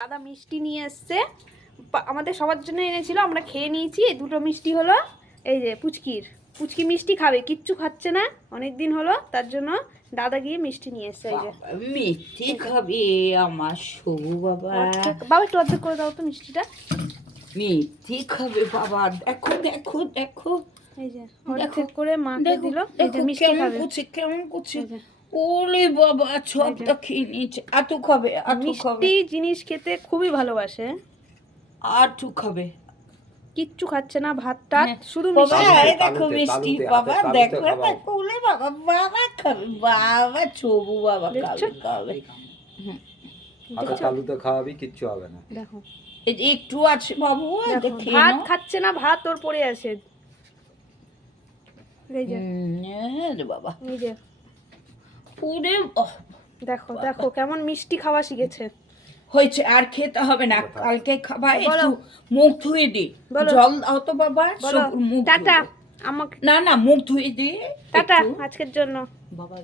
দাদা মিষ্টি নিয়ে এসছে। আমাদের সবার জন্য এনেছিল আমরা খেয়ে নিয়েছি। এই দুটো মিষ্টি হলো এই যে পুচকির। পুচকি মিষ্টি খাবে কিচ্ছু খাচ্ছে না। অনেক দিন হলো তার জন্য দাদা গিয়ে মিষ্টি নিয়ে এসছে এই যে। মিষ্টি খাবে আমার সবু বাবা। বাবা একটু অর্ধেক করে দাও তো মিষ্টিটা। মিষ্টি খাবে বাবা। দেখো দেখো দেখো। এই যে অর্ধেক করে মাকে দিল এই যে মিষ্টি কেমন খাবে। করছে কেমন করছে। ওলে বাবা সবটা খেয়ে নিয়েছে। খাবে মিষ্টি জিনিস খেতে খুবই ভালোবাসে। আটু খাবে। কিচ্ছু খাচ্ছে না ভাতটা। শুধু বাবা মিষ্টি। এই দেখো তালুতে, মিষ্টি তালুতে, বাবা দেখো খাওয়াও। দেখো ওলে বাবা বাবা খাবে বাবা ছবু বাবা দেখছ? খাবে খাবে। হাতে তালুতে খাওয়াবি কিচ্ছু হবে না। দেখো। এই যে একটু আছে বাবু দেখো, ভাত খাচ্ছে না ভাত ওর পড়ে আছে। এই যে। বাবা। এই যে। পুরে দেখো দেখো কেমন মিষ্টি খাওয়া শিখেছে। হয়েছে আর খেতে হবে না। কালকে খাবার একটু মুখ ধুয়ে দি। জল দাও তো বাবা মুখ টাটা। আমাকে না না মুখ ধুয়ে দি টাটা আজকের জন্য। বাবা